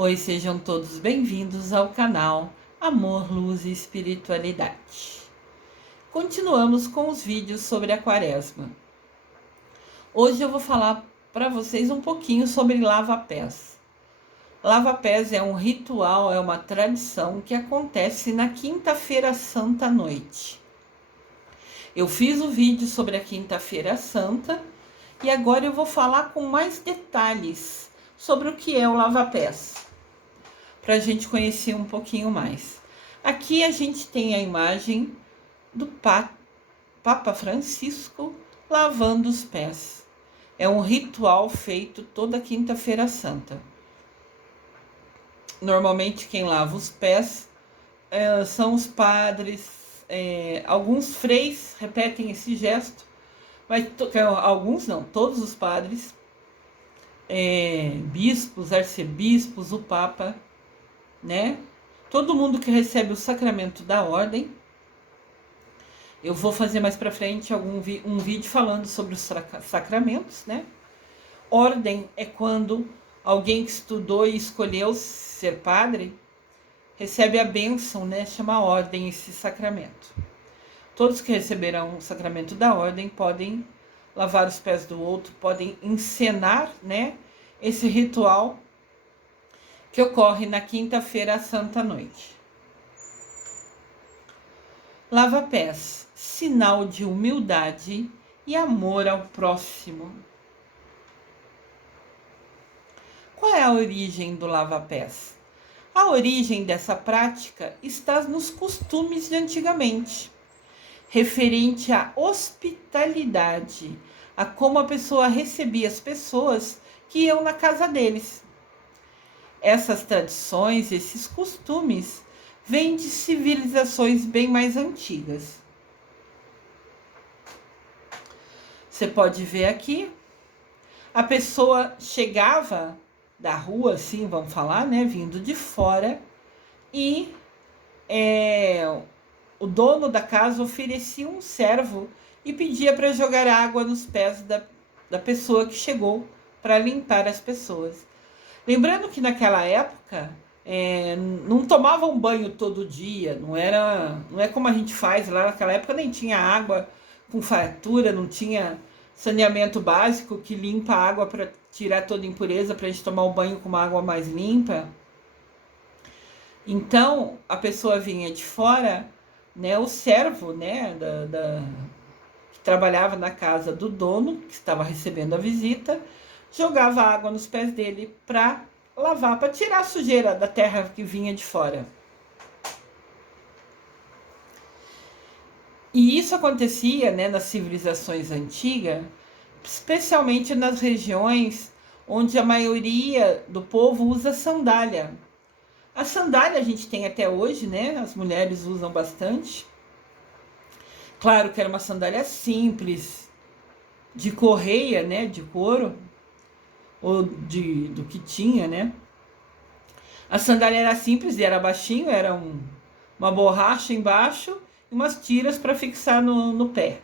Oi, sejam todos bem-vindos ao canal Amor, Luz e Espiritualidade. Continuamos com os vídeos sobre a Quaresma. Hoje eu vou falar para vocês um pouquinho sobre lava-pés. Lava-pés é um ritual, é uma tradição que acontece na Quinta-feira Santa à noite. Eu fiz o vídeo sobre a Quinta-feira Santa e agora eu vou falar com mais detalhes sobre o que é o lava-pés, para a gente conhecer um pouquinho mais. Aqui a gente tem a imagem do Papa Francisco lavando os pés. É um ritual feito toda Quinta-feira Santa. Normalmente quem lava os pés são os padres, alguns freis repetem esse gesto, mas alguns não, todos os padres, bispos, arcebispos, o Papa, né? Todo mundo que recebe o sacramento da ordem. Eu vou fazer mais pra frente um vídeo falando sobre os sacramentos, né? Ordem é quando alguém que estudou e escolheu ser padre recebe a bênção, né? Chama ordem esse sacramento. Todos que receberão o sacramento da ordem podem lavar os pés do outro, podem encenar, né? Esse ritual que ocorre na Quinta-feira Santa à noite. Lava-pés, sinal de humildade e amor ao próximo. Qual é a origem do lava-pés? A origem dessa prática está nos costumes de antigamente, referente à hospitalidade, a como a pessoa recebia as pessoas que iam na casa deles. Essas tradições, esses costumes, vêm de civilizações bem mais antigas. Você pode ver aqui, a pessoa chegava da rua, assim, vamos falar, né, vindo de fora, e o dono da casa oferecia um servo e pedia para jogar água nos pés da pessoa que chegou para limpar as pessoas. Lembrando que naquela época não tomavam banho todo dia, não é como a gente faz lá naquela época, nem tinha água com fartura, não tinha saneamento básico que limpa a água para tirar toda a impureza para a gente tomar o banho com uma água mais limpa. Então a pessoa vinha de fora, né, o servo, né, que trabalhava na casa do dono, que estava recebendo a visita, jogava água nos pés dele para lavar, para tirar a sujeira da terra que vinha de fora. E isso acontecia, né, nas civilizações antigas, especialmente nas regiões onde a maioria do povo usa sandália. A sandália a gente tem até hoje, né? As mulheres usam bastante. Claro que era uma sandália simples, de correia, né, de couro, ou do que tinha, né? A sandália era simples e era baixinho, era uma borracha embaixo e umas tiras para fixar no pé.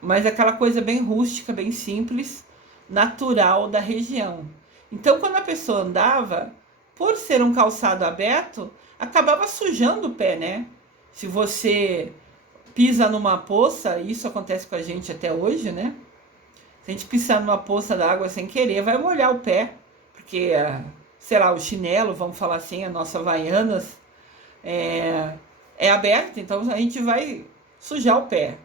Mas aquela coisa bem rústica, bem simples, natural da região. Então, quando a pessoa andava, por ser um calçado aberto, acabava sujando o pé, né? Se você pisa numa poça, isso acontece com a gente até hoje, né? Se a gente pisar numa poça d'água sem querer, vai molhar o pé, porque, sei lá, o chinelo, vamos falar assim, a nossa Havaianas, é aberto, então a gente vai sujar o pé.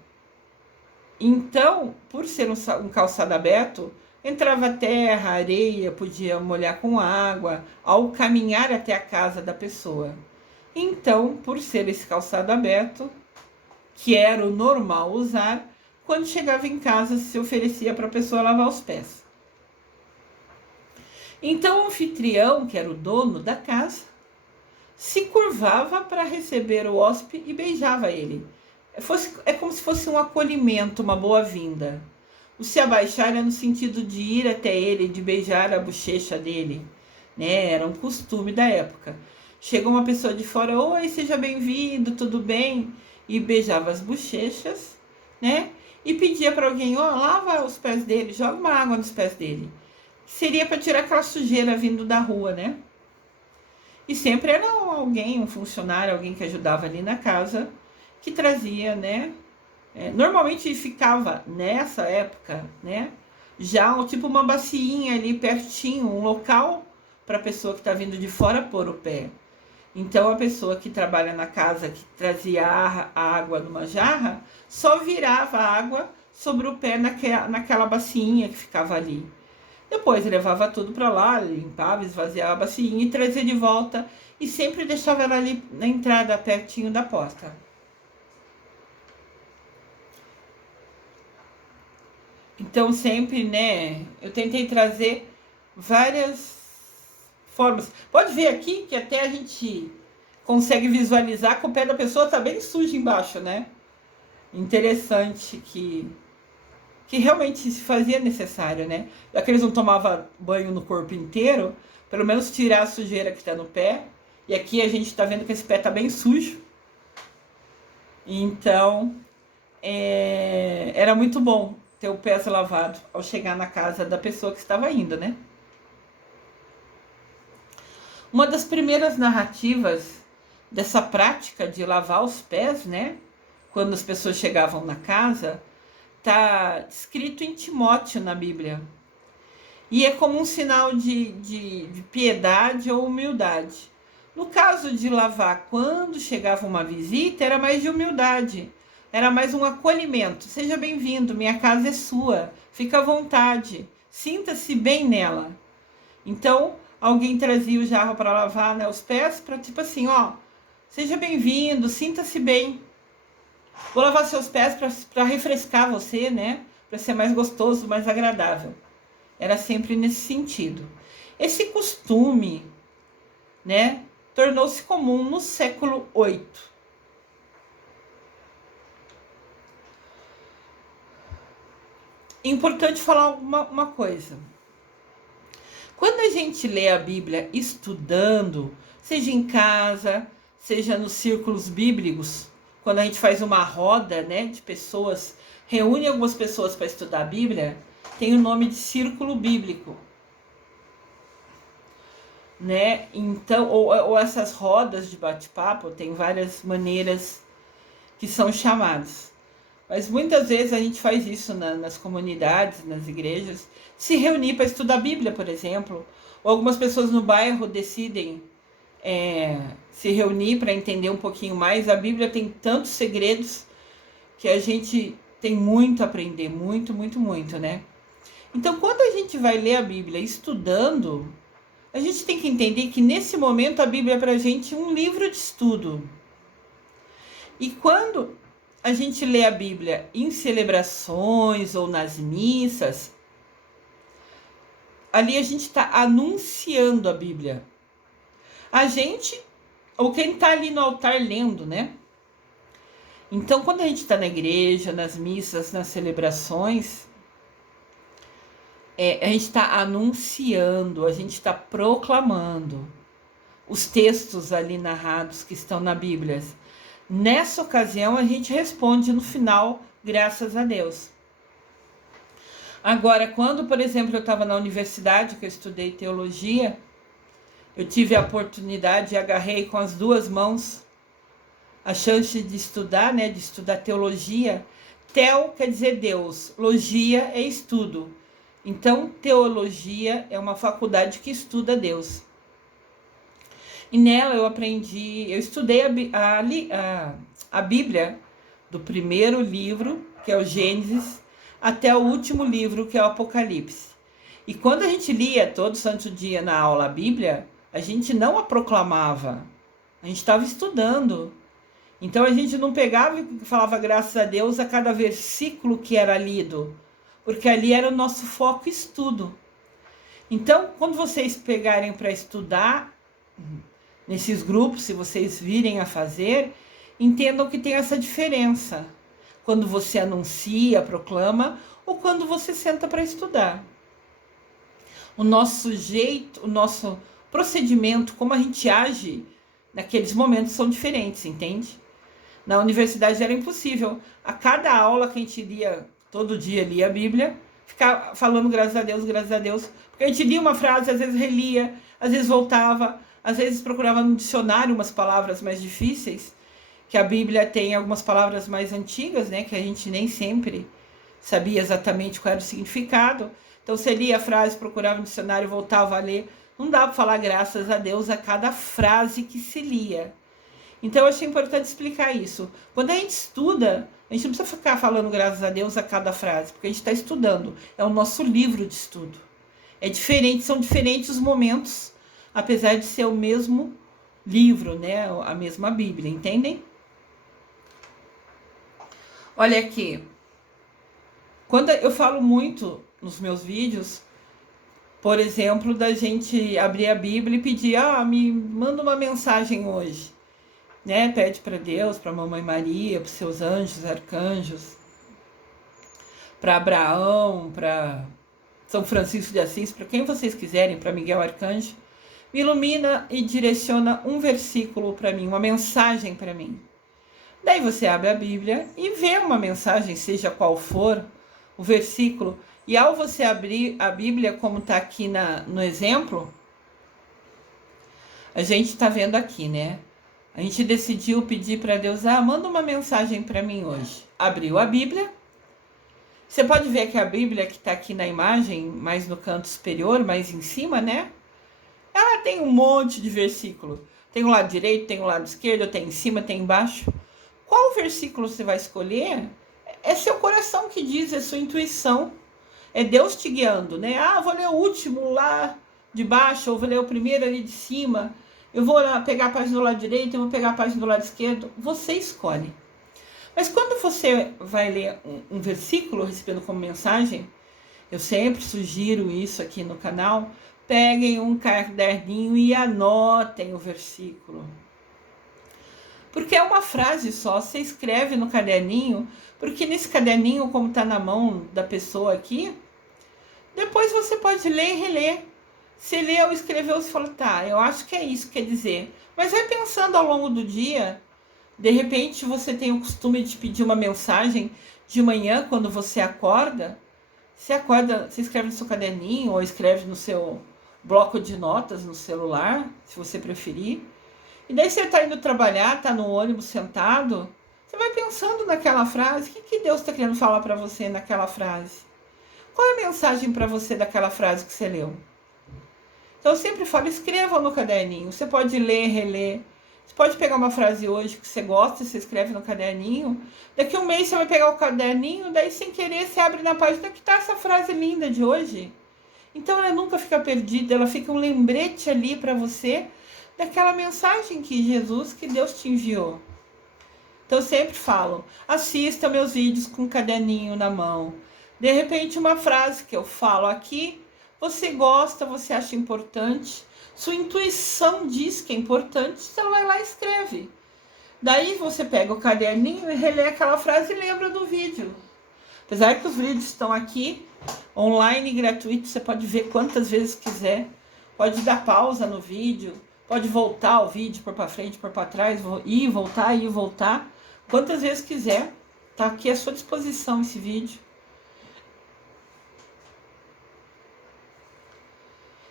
Então, por ser um calçado aberto, entrava terra, areia, podia molhar com água, ao caminhar até a casa da pessoa. Então, por ser esse calçado aberto, que era o normal usar, quando chegava em casa, se oferecia para a pessoa lavar os pés. Então, o anfitrião, que era o dono da casa, se curvava para receber o hóspede e beijava ele. É como se fosse um acolhimento, uma boa-vinda. O se abaixar era no sentido de ir até ele, de beijar a bochecha dele, né? Era um costume da época. Chegou uma pessoa de fora, oi, seja bem-vindo, tudo bem? E beijava as bochechas, né? E pedia para alguém, lava os pés dele, joga uma água nos pés dele. Seria para tirar aquela sujeira vindo da rua, né? E sempre era alguém, um funcionário, alguém que ajudava ali na casa, que trazia, né? Normalmente ficava nessa época, né? Já tipo uma baciinha ali pertinho, um local para a pessoa que está vindo de fora pôr o pé. Então a pessoa que trabalha na casa, que trazia a água numa jarra, só virava a água sobre o pé naquela baciinha que ficava ali. Depois levava tudo para lá, limpava, esvaziava a baciinha e trazia de volta. E sempre deixava ela ali na entrada, pertinho da porta. Então sempre, né, eu tentei trazer várias formas. Pode ver aqui que até a gente consegue visualizar que o pé da pessoa tá bem sujo embaixo, né? Interessante que realmente se fazia necessário, né? Já que eles não tomavam banho no corpo inteiro, pelo menos tirar a sujeira que está no pé. E aqui a gente está vendo que esse pé está bem sujo. Então, era muito bom ter o pé lavado ao chegar na casa da pessoa que estava indo, né? Uma das primeiras narrativas dessa prática de lavar os pés, né? Quando as pessoas chegavam na casa, está escrito em Timóteo na Bíblia. E é como um sinal de piedade ou humildade. No caso de lavar quando chegava uma visita, era mais de humildade. Era mais um acolhimento. Seja bem-vindo, minha casa é sua. Fica à vontade. Sinta-se bem nela. Então, alguém trazia o jarro para lavar, né, os pés, para tipo assim, ó, seja bem-vindo, sinta-se bem. Vou lavar seus pés para refrescar você, né? Para ser mais gostoso, mais agradável. Era sempre nesse sentido. Esse costume, né, tornou-se comum no século VIII. Importante falar uma coisa. Quando a gente lê a Bíblia estudando, seja em casa, seja nos círculos bíblicos, quando a gente faz uma roda, né, de pessoas, reúne algumas pessoas para estudar a Bíblia, tem o nome de círculo bíblico, né? Então, ou essas rodas de bate-papo, tem várias maneiras que são chamadas. Mas muitas vezes a gente faz isso nas comunidades, nas igrejas, se reunir para estudar a Bíblia, por exemplo. Ou algumas pessoas no bairro decidem se reunir para entender um pouquinho mais. A Bíblia tem tantos segredos que a gente tem muito a aprender, muito, muito, muito, né? Então, quando a gente vai ler a Bíblia estudando, a gente tem que entender que nesse momento a Bíblia é para a gente um livro de estudo. E quando a gente lê a Bíblia em celebrações ou nas missas, ali a gente está anunciando a Bíblia. A gente, ou quem está ali no altar lendo, né? Então, quando a gente está na igreja, nas missas, nas celebrações, a gente está anunciando, a gente está proclamando os textos ali narrados que estão na Bíblia. Nessa ocasião, a gente responde no final, graças a Deus. Agora, quando, por exemplo, eu estava na universidade, que eu estudei teologia, eu tive a oportunidade e agarrei com as duas mãos a chance de estudar, né, de estudar teologia. Tel quer dizer Deus, logia é estudo. Então, teologia é uma faculdade que estuda Deus. E nela eu aprendi, eu estudei a Bíblia, do primeiro livro, que é o Gênesis, até o último livro, que é o Apocalipse. E quando a gente lia todo santo dia na aula a Bíblia, a gente não a proclamava, a gente estava estudando. Então a gente não pegava e falava graças a Deus a cada versículo que era lido, porque ali era o nosso foco estudo. Então, quando vocês pegarem para estudar nesses grupos, se vocês virem a fazer, entendam que tem essa diferença. Quando você anuncia, proclama, ou quando você senta para estudar. O nosso jeito, o nosso procedimento, como a gente age naqueles momentos são diferentes, entende? Na universidade era impossível. A cada aula que a gente lia, todo dia lia a Bíblia, ficar falando graças a Deus, porque a gente lia uma frase, às vezes relia, às vezes voltava, às vezes procurava no dicionário umas palavras mais difíceis, que a Bíblia tem algumas palavras mais antigas, né, que a gente nem sempre sabia exatamente qual era o significado. Então, você lia a frase, procurava no dicionário, voltava a ler. Não dá para falar graças a Deus a cada frase que se lia. Então, eu achei importante explicar isso. Quando a gente estuda, a gente não precisa ficar falando graças a Deus a cada frase, porque a gente está estudando. É o nosso livro de estudo. É diferente, são diferentes os momentos, apesar de ser o mesmo livro, né? A mesma Bíblia, entendem? Olha aqui. Quando eu falo muito nos meus vídeos, por exemplo, da gente abrir a Bíblia e pedir, me manda uma mensagem hoje, né? Pede para Deus, para a Mamãe Maria, para os seus anjos, arcanjos, para Abraão, para São Francisco de Assis, para quem vocês quiserem, para Miguel Arcanjo, me ilumina e direciona um versículo para mim, uma mensagem para mim. Daí você abre a Bíblia e vê uma mensagem, seja qual for o versículo, e ao você abrir a Bíblia, como está aqui no exemplo, a gente está vendo aqui, né? A gente decidiu pedir para Deus, manda uma mensagem para mim hoje. Abriu a Bíblia. Você pode ver que a Bíblia que está aqui na imagem, mais no canto superior, mais em cima, né? Ela tem um monte de versículo. Tem o lado direito, tem o lado esquerdo, tem em cima, tem embaixo. Qual versículo você vai escolher? É seu coração que diz, é sua intuição. É Deus te guiando, né? Vou ler o último lá de baixo, ou vou ler o primeiro ali de cima. Eu vou pegar a página do lado direito, eu vou pegar a página do lado esquerdo. Você escolhe. Mas quando você vai ler um versículo recebendo como mensagem, eu sempre sugiro isso aqui no canal, peguem um caderninho e anotem o versículo. Porque é uma frase só, você escreve no caderninho, porque nesse caderninho, como está na mão da pessoa aqui, depois você pode ler e reler. Se leu, escreveu, você fala, eu acho que é isso que quer dizer. Mas vai pensando ao longo do dia, de repente você tem o costume de pedir uma mensagem de manhã, quando você acorda, você escreve no seu caderninho, ou escreve no seu bloco de notas no celular, se você preferir. E daí você está indo trabalhar, está no ônibus sentado, você vai pensando naquela frase, o que Deus está querendo falar para você naquela frase? Qual é a mensagem para você daquela frase que você leu? Então eu sempre falo, escreva no caderninho, você pode ler, reler, você pode pegar uma frase hoje que você gosta, você escreve no caderninho, daqui a um mês você vai pegar o caderninho, daí sem querer você abre na página que está essa frase linda de hoje. Então ela nunca fica perdida, ela fica um lembrete ali para você, daquela mensagem que Jesus, que Deus te enviou. Então eu sempre falo, assista meus vídeos com um caderninho na mão. De repente uma frase que eu falo aqui, você gosta, você acha importante, sua intuição diz que é importante, você vai lá e escreve. Daí você pega o caderninho e relê aquela frase e lembra do vídeo. Apesar que os vídeos estão aqui, online, gratuito, você pode ver quantas vezes quiser, pode dar pausa no vídeo, pode voltar o vídeo, pôr para frente, pôr para trás, ir e voltar, quantas vezes quiser. Tá aqui à sua disposição esse vídeo.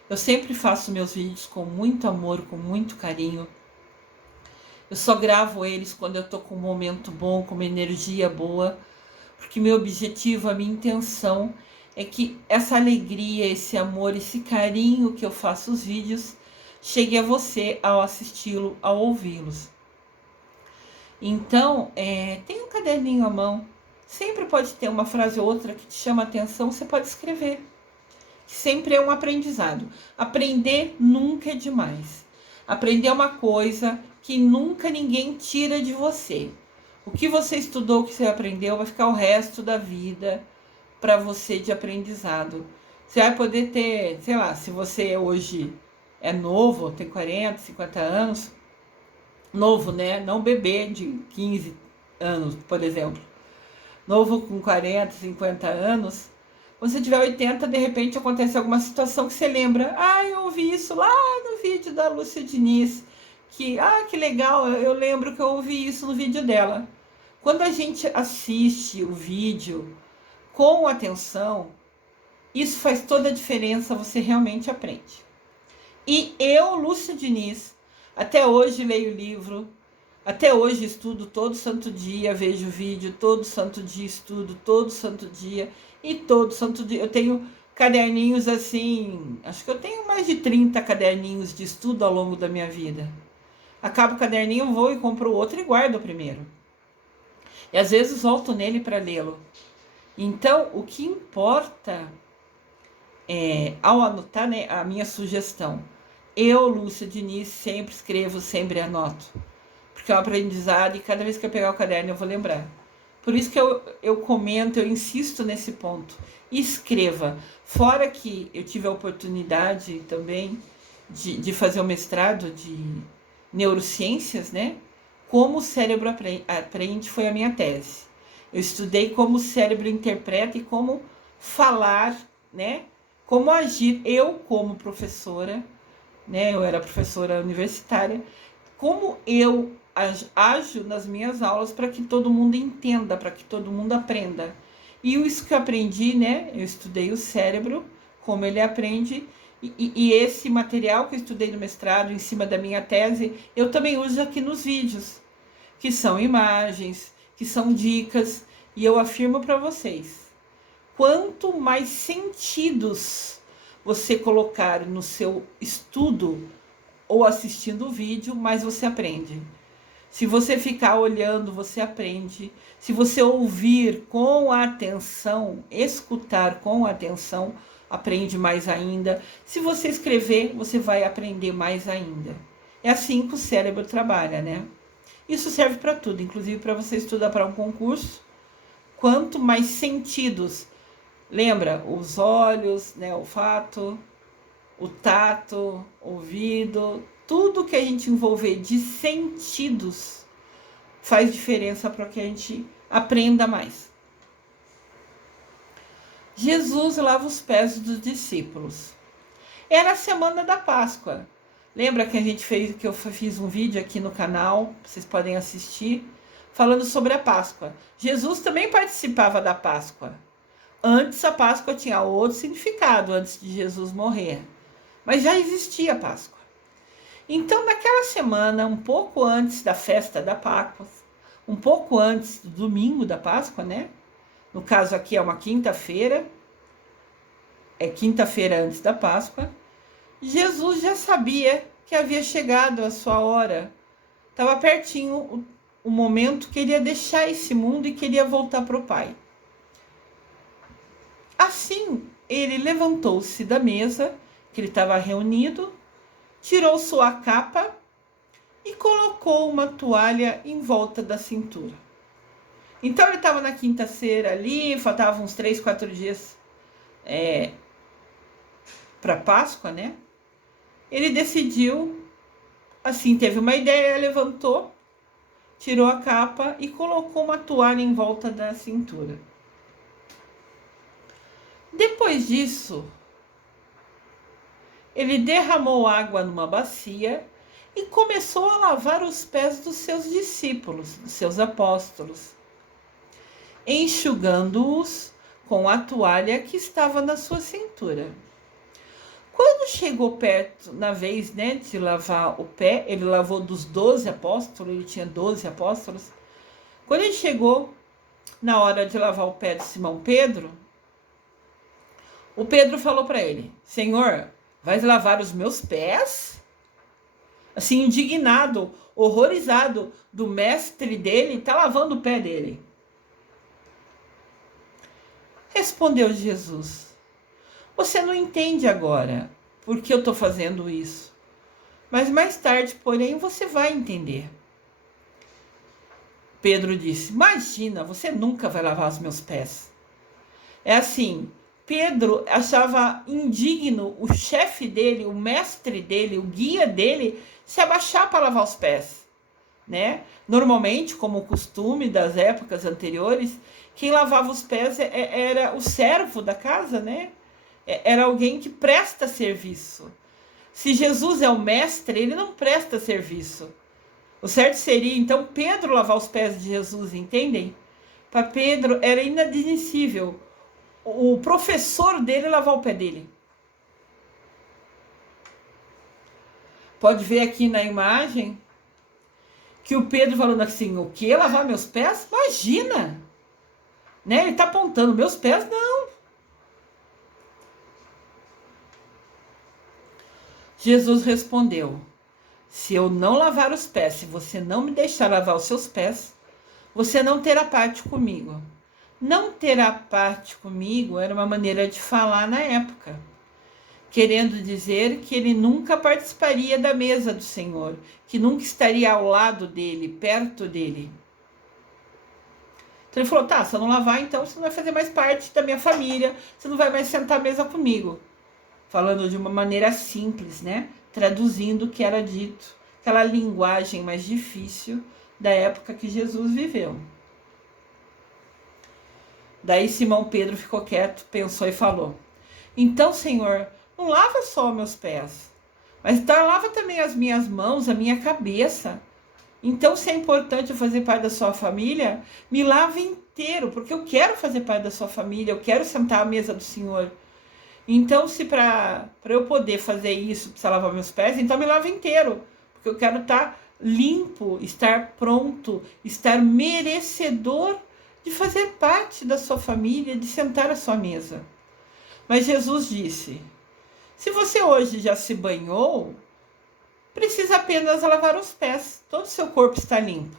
Eu sempre faço meus vídeos com muito amor, com muito carinho. Eu só gravo eles quando eu tô com um momento bom, com uma energia boa, porque meu objetivo, a minha intenção é que essa alegria, esse amor, esse carinho que eu faço os vídeos chegue a você ao assisti-lo, ao ouvi-los. Então, tem um caderninho à mão. Sempre pode ter uma frase ou outra que te chama a atenção, você pode escrever. Sempre é um aprendizado. Aprender nunca é demais. Aprender é uma coisa que nunca ninguém tira de você. O que você estudou, o que você aprendeu, vai ficar o resto da vida para você de aprendizado. Você vai poder ter, sei lá, se você hoje é novo, tem 40, 50 anos, novo, né? Não bebê de 15 anos, por exemplo. Novo com 40, 50 anos, quando você tiver 80, de repente acontece alguma situação que você lembra. Eu ouvi isso lá no vídeo da Lúcia Diniz. Que legal, eu lembro que eu ouvi isso no vídeo dela. Quando a gente assiste o vídeo com atenção, isso faz toda a diferença, você realmente aprende. E eu, Lúcia Diniz, até hoje leio livro, até hoje estudo todo santo dia, vejo vídeo, todo santo dia estudo, todo santo dia, e todo santo dia. Eu tenho caderninhos assim, acho que eu tenho mais de 30 caderninhos de estudo ao longo da minha vida. Acabo o caderninho, vou e compro outro e guardo o primeiro. E às vezes volto nele para lê-lo. Então, o que importa ao anotar, né, a minha sugestão, eu, Lúcia Diniz, sempre escrevo, sempre anoto. Porque é um aprendizado e cada vez que eu pegar o caderno eu vou lembrar. Por isso que eu comento, eu insisto nesse ponto. Escreva. Fora que eu tive a oportunidade também de fazer o mestrado de neurociências, né? Como o cérebro aprende foi a minha tese. Eu estudei como o cérebro interpreta e como falar, né? Como agir. Eu, como professora, né? Eu era professora universitária. Como eu ajo nas minhas aulas para que todo mundo entenda, para que todo mundo aprenda. E isso que eu aprendi, né? Eu estudei o cérebro, como ele aprende, e esse material que eu estudei no mestrado, em cima da minha tese, eu também uso aqui nos vídeos, que são imagens, que são dicas, e eu afirmo para vocês, quanto mais sentidos você colocar no seu estudo ou assistindo o vídeo, mais você aprende. Se você ficar olhando, você aprende. Se você ouvir com atenção, escutar com atenção, aprende mais ainda. Se você escrever, você vai aprender mais ainda. É assim que o cérebro trabalha, né? Isso serve para tudo, inclusive para você estudar para um concurso. Quanto mais sentidos, lembra, os olhos, né, o olfato, o tato, o ouvido, tudo que a gente envolver de sentidos faz diferença para que a gente aprenda mais. Jesus lava os pés dos discípulos. Era a semana da Páscoa. Lembra que a gente fez, que eu fiz um vídeo aqui no canal, vocês podem assistir, falando sobre a Páscoa. Jesus também participava da Páscoa. Antes a Páscoa tinha outro significado, antes de Jesus morrer. Mas já existia a Páscoa. Então, naquela semana, um pouco antes da festa da Páscoa, um pouco antes do domingo da Páscoa, né? No caso aqui é uma quinta-feira, é quinta-feira antes da Páscoa, Jesus já sabia que havia chegado a sua hora. Estava pertinho o momento que ele ia deixar esse mundo e queria voltar para o Pai. Assim, ele levantou-se da mesa, que ele estava reunido, tirou sua capa e colocou uma toalha em volta da cintura. Então ele estava na quinta-feira ali, faltavam uns 3, 4 dias para Páscoa, né? Ele decidiu, assim, teve uma ideia, levantou, tirou a capa e colocou uma toalha em volta da cintura. Depois disso, ele derramou água numa bacia e começou a lavar os pés dos seus discípulos, dos seus apóstolos, enxugando-os com a toalha que estava na sua cintura. Quando chegou perto, na vez, né, de lavar o pé, ele lavou dos 12 apóstolos, ele tinha 12 apóstolos. Quando ele chegou na hora de lavar o pé de Simão Pedro, o Pedro falou para ele: Senhor, vais lavar os meus pés? Assim, indignado, horrorizado do mestre dele, tá lavando o pé dele. Respondeu Jesus: você não entende agora porque eu estou fazendo isso, mas mais tarde, porém, você vai entender. Pedro disse: imagina, você nunca vai lavar os meus pés. É assim, Pedro achava indigno o chefe dele, o mestre dele, o guia dele, se abaixar para lavar os pés, né? Normalmente, como o costume das épocas anteriores, quem lavava os pés era o servo da casa, né? Era alguém que presta serviço. Se Jesus é o mestre, ele não presta serviço. O certo seria, então, Pedro lavar os pés de Jesus, entendem? Para Pedro era inadmissível o professor dele lavar o pé dele. Pode ver aqui na imagem que o Pedro falando assim, o que? Lavar meus pés? Imagina! Né? Ele está apontando, meus pés não. Jesus respondeu, se eu não lavar os pés, se você não me deixar lavar os seus pés, você não terá parte comigo. Não terá parte comigo era uma maneira de falar na época, querendo dizer que ele nunca participaria da mesa do Senhor, que nunca estaria ao lado dele, perto dele. Então ele falou, tá, se eu não lavar, então você não vai fazer mais parte da minha família, você não vai mais sentar à mesa comigo. Falando de uma maneira simples, né? Traduzindo o que era dito, aquela linguagem mais difícil da época que Jesus viveu. Daí Simão Pedro ficou quieto, pensou e falou, então, Senhor, não lava só meus pés, mas lava também as minhas mãos, a minha cabeça. Então, se é importante eu fazer parte da sua família, me lave inteiro, porque eu quero fazer parte da sua família, eu quero sentar à mesa do Senhor. Então, se para eu poder fazer isso, precisa lavar meus pés, então me lave inteiro, porque eu quero estar limpo, estar pronto, estar merecedor de fazer parte da sua família, de sentar à sua mesa. Mas Jesus disse, se você hoje já se banhou, precisa apenas lavar os pés, todo o seu corpo está limpo.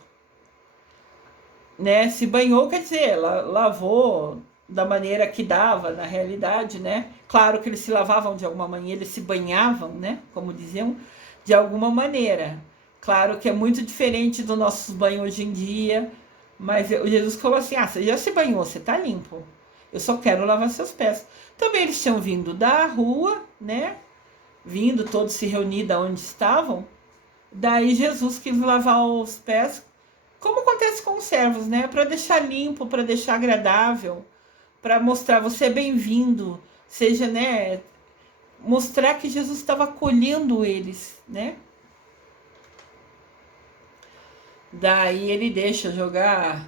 Né? Se banhou, quer dizer, lavou da maneira que dava, na realidade, né? Claro que eles se lavavam de alguma maneira, eles se banhavam, né? Como diziam, de alguma maneira. Claro que é muito diferente do nosso banho hoje em dia, mas Jesus falou assim, você já se banhou, você tá limpo. Eu só quero lavar seus pés. Também eles tinham vindo da rua, né? Vindo todos se reunir da onde estavam. Daí Jesus quis lavar os pés, como acontece com os servos, né? Para deixar limpo, para deixar agradável, para mostrar você é bem-vindo, seja, né? Mostrar que Jesus estava acolhendo eles, né? Daí ele deixa jogar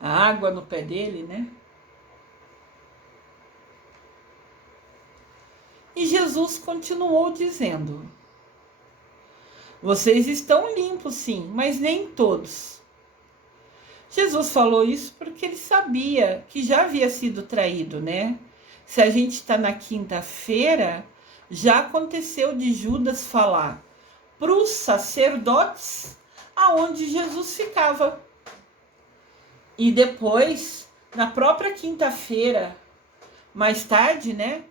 a água no pé dele, né? E Jesus continuou dizendo, vocês estão limpos sim, mas nem todos. Jesus falou isso porque ele sabia que já havia sido traído, né? Se a gente está na quinta-feira, já aconteceu de Judas falar para os sacerdotes aonde Jesus ficava. E depois, na própria quinta-feira, mais tarde, né?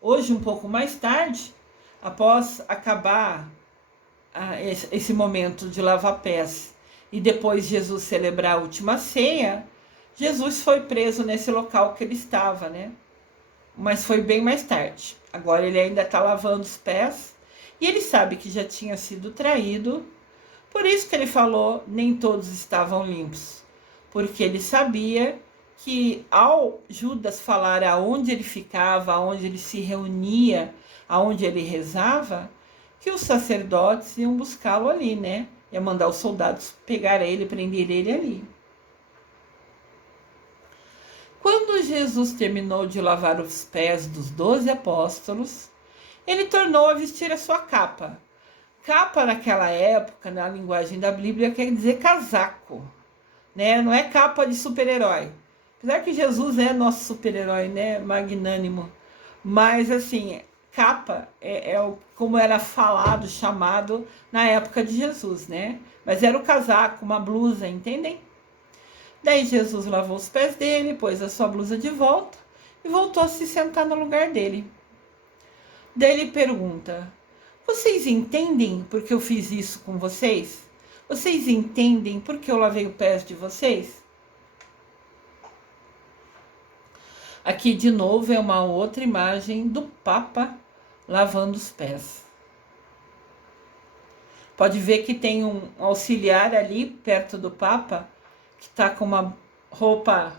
Hoje um pouco mais tarde, após acabar esse momento de lavar pés e depois Jesus celebrar a última ceia, Jesus foi preso nesse local que ele estava, né? Mas foi bem mais tarde. Agora ele ainda está lavando os pés e ele sabe que já tinha sido traído. Por isso que ele falou, nem todos estavam limpos. Porque ele sabia que ao Judas falar aonde ele ficava, aonde ele se reunia, aonde ele rezava, que os sacerdotes iam buscá-lo ali, né? Ia mandar os soldados pegar ele, prender ele ali. Quando Jesus terminou de lavar os pés dos 12 apóstolos, ele tornou a vestir a sua capa. Capa naquela época, na linguagem da Bíblia, quer dizer casaco, né? Não é capa de super-herói. Apesar que Jesus é nosso super-herói, né? Magnânimo. Mas, assim, capa como era falado, chamado na época de Jesus, né? Mas era o casaco, uma blusa, entendem? Daí Jesus lavou os pés dele, pôs a sua blusa de volta e voltou a se sentar no lugar dele. Daí ele pergunta, vocês entendem por que eu fiz isso com vocês? Vocês entendem por que eu lavei os pés de vocês? Aqui de novo é uma outra imagem do Papa lavando os pés. Pode ver que tem um auxiliar ali perto do Papa, que está com uma roupa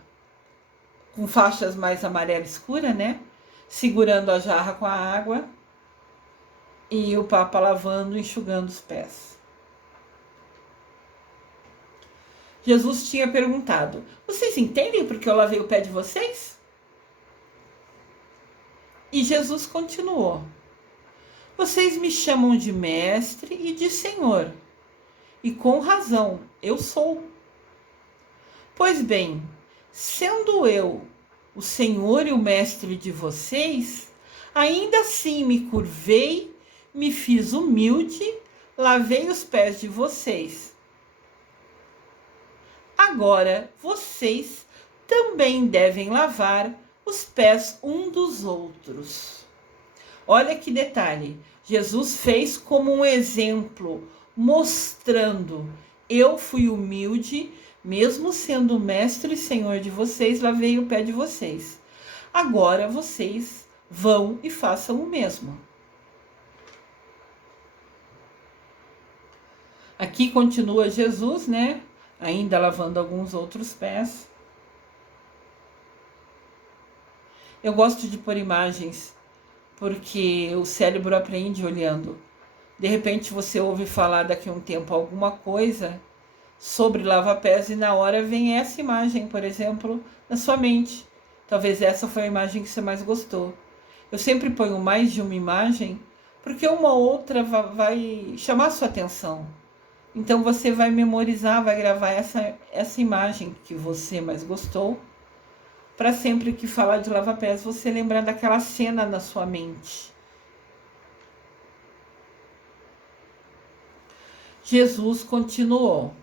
com faixas mais amarela escura, né? Segurando a jarra com a água. E o Papa lavando, enxugando os pés. Jesus tinha perguntado, vocês entendem por que eu lavei o pé de vocês? E Jesus continuou, Vocês me chamam de mestre e de senhor, e com razão, eu sou. Pois bem, sendo eu o senhor e o mestre de vocês, ainda assim me curvei, me fiz humilde, lavei os pés de vocês. Agora vocês também devem lavar os pés um dos outros. Olha que detalhe, Jesus fez como um exemplo, mostrando: eu fui humilde, mesmo sendo mestre e senhor de vocês, lavei o pé de vocês. Agora vocês vão e façam o mesmo. Aqui continua Jesus, né? Ainda lavando alguns outros pés. Eu gosto de pôr imagens, porque o cérebro aprende olhando. De repente você ouve falar daqui a um tempo alguma coisa sobre lava-pés e na hora vem essa imagem, por exemplo, na sua mente. Talvez essa foi a imagem que você mais gostou. Eu sempre ponho mais de uma imagem, porque uma ou outra vai chamar sua atenção. Então você vai memorizar, vai gravar essa imagem que você mais gostou, para sempre que falar de lava-pés você lembrar daquela cena na sua mente. Jesus continuou: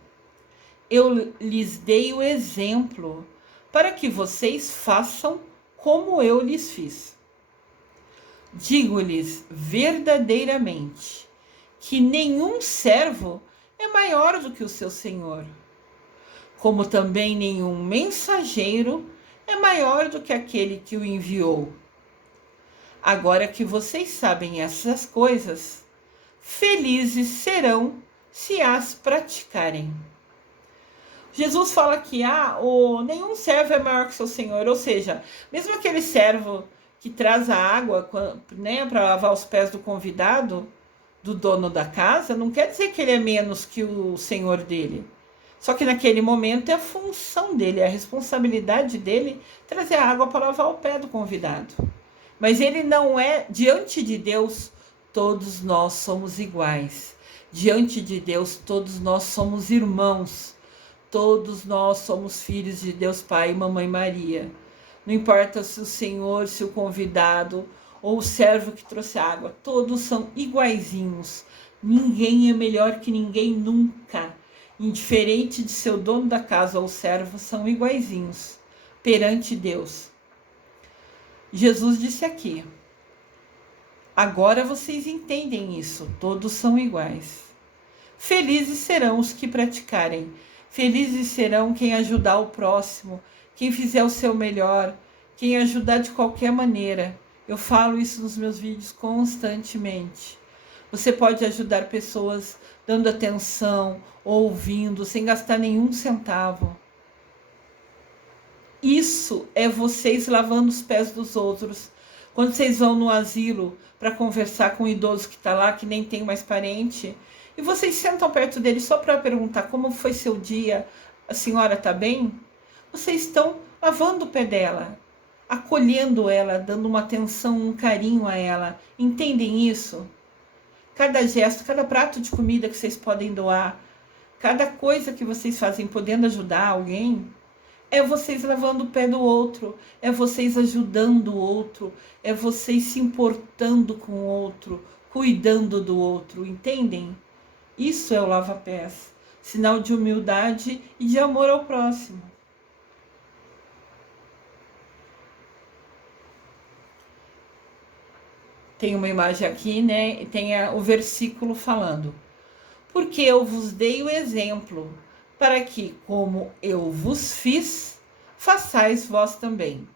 eu lhes dei o exemplo para que vocês façam como eu lhes fiz. Digo-lhes verdadeiramente que nenhum servo é maior do que o seu senhor, como também nenhum mensageiro é maior do que aquele que o enviou. Agora que vocês sabem essas coisas, felizes serão se as praticarem. Jesus fala que nenhum servo é maior que seu senhor, ou seja, mesmo aquele servo que traz a água, né, para lavar os pés do convidado, do dono da casa, não quer dizer que ele é menos que o senhor dele. Só que naquele momento é a função dele, é a responsabilidade dele trazer a água para lavar o pé do convidado. Mas ele não é, diante de Deus, todos nós somos iguais. Diante de Deus, todos nós somos irmãos. Todos nós somos filhos de Deus Pai e Mamãe Maria. Não importa se o Senhor, se o convidado ou o servo que trouxe água, todos são iguaizinhos. Ninguém é melhor que ninguém nunca. Indiferente de ser o dono da casa ou o servo, são iguaizinhos perante Deus. Jesus disse aqui: agora vocês entendem isso, todos são iguais. Felizes serão os que praticarem. Felizes serão quem ajudar o próximo, quem fizer o seu melhor, quem ajudar de qualquer maneira. Eu falo isso nos meus vídeos constantemente. Você pode ajudar pessoas dando atenção, ouvindo, sem gastar nenhum centavo. Isso é vocês lavando os pés dos outros. Quando vocês vão no asilo para conversar com um idoso que está lá, que nem tem mais parente, e vocês sentam perto dele só para perguntar como foi seu dia, a senhora está bem? Vocês estão lavando o pé dela, acolhendo ela, dando uma atenção, um carinho a ela. Entendem isso? Cada gesto, cada prato de comida que vocês podem doar, cada coisa que vocês fazem podendo ajudar alguém, é vocês lavando o pé do outro, é vocês ajudando o outro, é vocês se importando com o outro, cuidando do outro, entendem? Isso é o lava-pés, sinal de humildade e de amor ao próximo. Tem uma imagem aqui, né? E tem o versículo falando: porque eu vos dei o exemplo, para que, como eu vos fiz, façais vós também.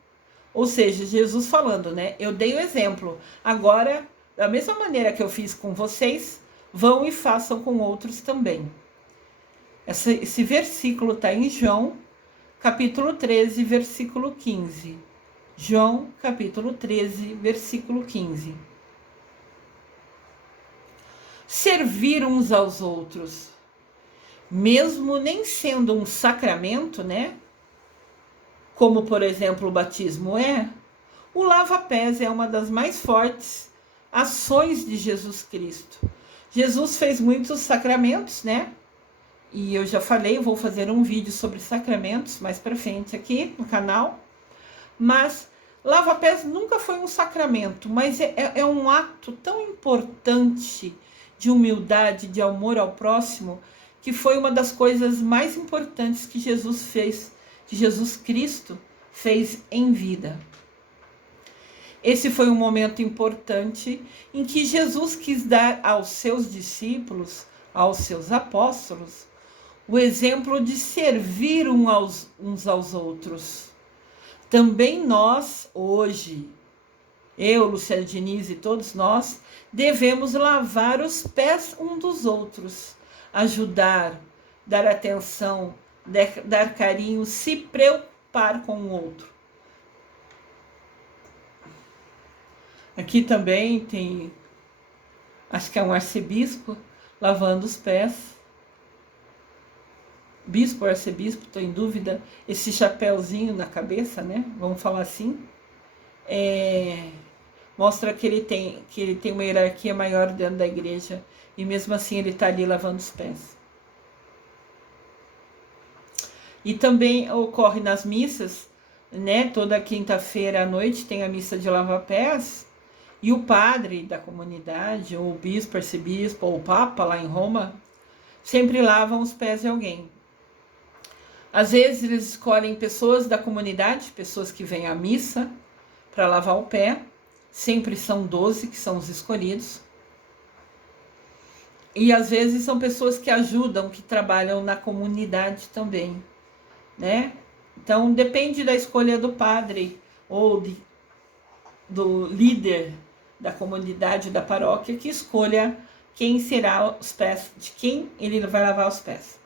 Ou seja, Jesus falando, né? Eu dei o exemplo. Agora, da mesma maneira que eu fiz com vocês, vão e façam com outros também. Esse versículo está em João, capítulo 13, versículo 15. João, capítulo 13, versículo 15. Servir uns aos outros, mesmo nem sendo um sacramento, né? Como, por exemplo, o batismo é, o lava-pés é uma das mais fortes ações de Jesus Cristo. Jesus fez muitos sacramentos, né? E eu já falei, eu vou fazer um vídeo sobre sacramentos mais para frente aqui no canal. Mas lava-pés nunca foi um sacramento, mas é um ato tão importante de humildade, de amor ao próximo, que foi uma das coisas mais importantes que Jesus fez, que Jesus Cristo fez em vida. Esse foi um momento importante em que Jesus quis dar aos seus discípulos, aos seus apóstolos, o exemplo de servir uns aos outros. Também nós, hoje, eu, Luciana Diniz e todos nós, devemos lavar os pés um dos outros, ajudar, dar atenção, dar carinho, se preocupar com o outro. Aqui também tem, acho que é um arcebispo, lavando os pés. Bispo ou arcebispo, estou em dúvida. Esse chapéuzinho na cabeça, né? Vamos falar assim. Mostra que ele tem uma hierarquia maior dentro da igreja. E mesmo assim ele está ali lavando os pés. E também ocorre nas missas, né? Toda quinta-feira à noite tem a missa de lava-pés. E o padre da comunidade, ou o bispo, arcebispo, ou o papa lá em Roma, sempre lavam os pés de alguém. Às vezes eles escolhem pessoas da comunidade, pessoas que vêm à missa, para lavar o pé. Sempre são 12 que são os escolhidos. E às vezes são pessoas que ajudam, que trabalham na comunidade também, né? Então depende da escolha do padre ou do líder da comunidade, da paróquia, que escolha quem será os pés, de quem ele vai lavar os pés.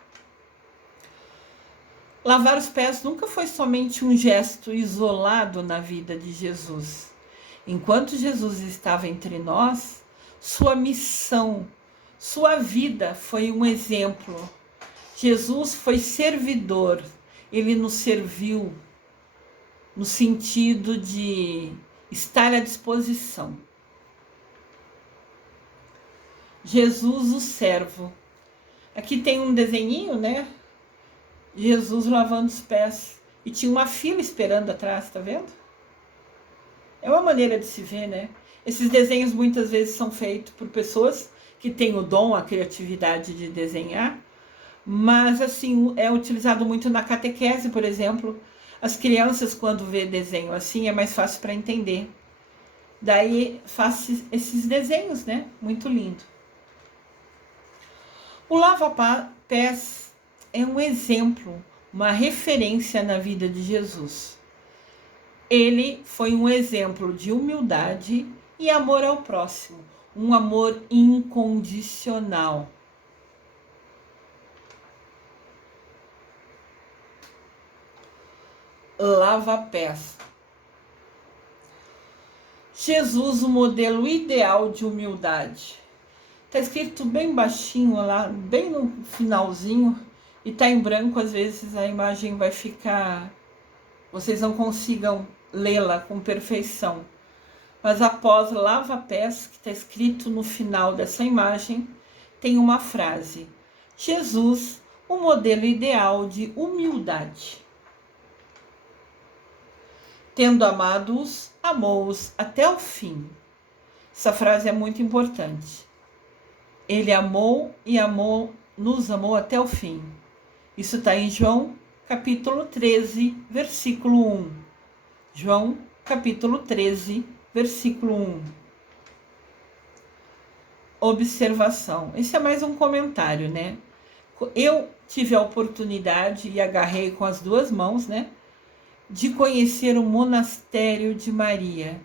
Lavar os pés nunca foi somente um gesto isolado na vida de Jesus. Enquanto Jesus estava entre nós, sua missão, sua vida foi um exemplo. Jesus foi servidor, ele nos serviu no sentido de estar à disposição. Jesus, o servo. Aqui tem um desenhinho, né? Jesus lavando os pés. E tinha uma fila esperando atrás, tá vendo? É uma maneira de se ver, né? Esses desenhos muitas vezes são feitos por pessoas que têm o dom, a criatividade de desenhar. Mas, assim, é utilizado muito na catequese, por exemplo. As crianças, quando vê desenho assim, é mais fácil para entender. Daí, faço esses desenhos, né? Muito lindo. O lava-pés é um exemplo, uma referência na vida de Jesus. Ele foi um exemplo de humildade e amor ao próximo, um amor incondicional. Lava-pés. Jesus, o modelo ideal de humildade. Está escrito bem baixinho lá, bem no finalzinho, e está em branco, às vezes a imagem vai ficar... Vocês não consigam lê-la com perfeição. Mas após lava-pés, que está escrito no final dessa imagem, tem uma frase. Jesus, o modelo ideal de humildade. Tendo amado-os, amou-os até o fim. Essa frase é muito importante. Ele amou e nos amou até o fim. Isso está em João, capítulo 13, versículo 1. João, capítulo 13, versículo 1. Observação. Esse é mais um comentário, né? Eu tive a oportunidade e agarrei com as duas mãos, né? De conhecer o monastério de Maria.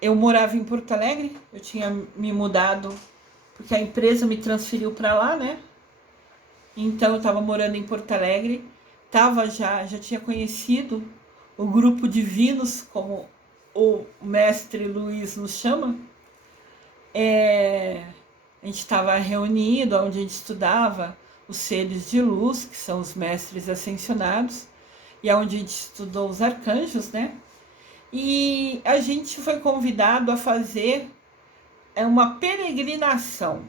Eu morava em Porto Alegre, eu tinha me mudado porque a empresa me transferiu para lá, né? Então eu estava morando em Porto Alegre, já tinha conhecido o grupo divinos, como o mestre Luiz nos chama. A gente estava reunido, onde a gente estudava os seres de luz, que são os mestres ascensionados, e onde a gente estudou os arcanjos, né? E a gente foi convidado a fazer é uma peregrinação.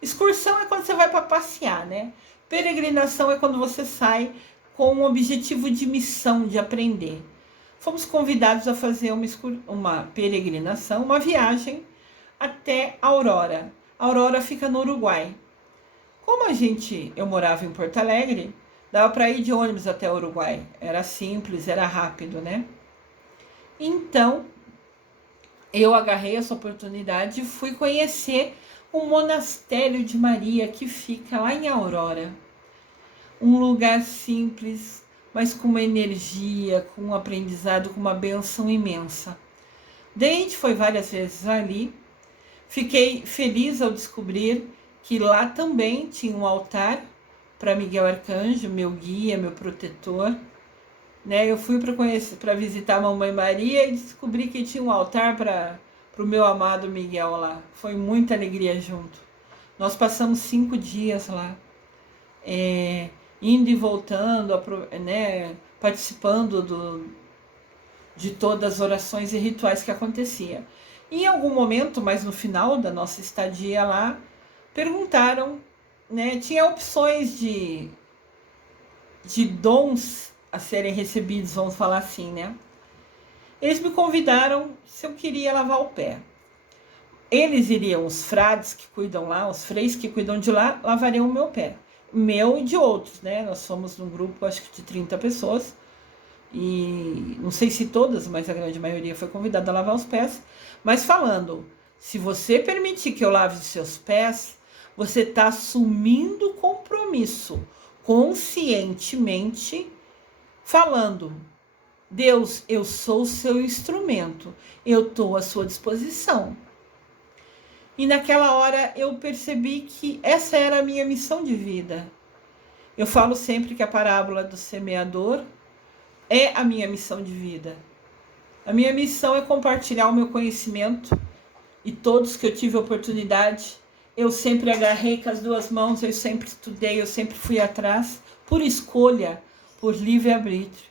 Excursão é quando você vai para passear, né? Peregrinação é quando você sai com um objetivo de missão, de aprender. Fomos convidados a fazer uma peregrinação, uma viagem até Aurora. Aurora fica no Uruguai. Como eu morava em Porto Alegre, dava para ir de ônibus até o Uruguai. Era simples, era rápido, né? Então, eu agarrei essa oportunidade e fui conhecer o Monastério de Maria, que fica lá em Aurora. Um lugar simples, mas com uma energia, com um aprendizado, com uma bênção imensa. Daí a gente foi várias vezes ali. Fiquei feliz ao descobrir que lá também tinha um altar para Miguel Arcanjo, meu guia, meu protetor. Né? Eu fui para visitar a Mamãe Maria e descobri que tinha um altar para o meu amado Miguel lá. Foi muita alegria junto. Nós passamos 5 dias lá, indo e voltando, né? Participando de todas as orações e rituais que acontecia. Em algum momento, mas no final da nossa estadia lá, perguntaram, né? Tinha opções de dons a serem recebidos, vamos falar assim, né? Eles me convidaram se eu queria lavar o pé. Eles iriam, os frades que cuidam lá, os freis que cuidam de lá, lavariam o meu pé. Meu e de outros, né? Nós somos num grupo, acho que de 30 pessoas. E não sei se todas, mas a grande maioria foi convidada a lavar os pés. Mas falando, se você permitir que eu lave os seus pés, você está assumindo compromisso conscientemente, falando: Deus, eu sou o seu instrumento, eu estou à sua disposição. E naquela hora eu percebi que essa era a minha missão de vida. Eu falo sempre que a parábola do semeador é a minha missão de vida. A minha missão é compartilhar o meu conhecimento, e todos que eu tive oportunidade, eu sempre agarrei com as 2 mãos, eu sempre estudei, eu sempre fui atrás, por escolha, por livre-arbítrio.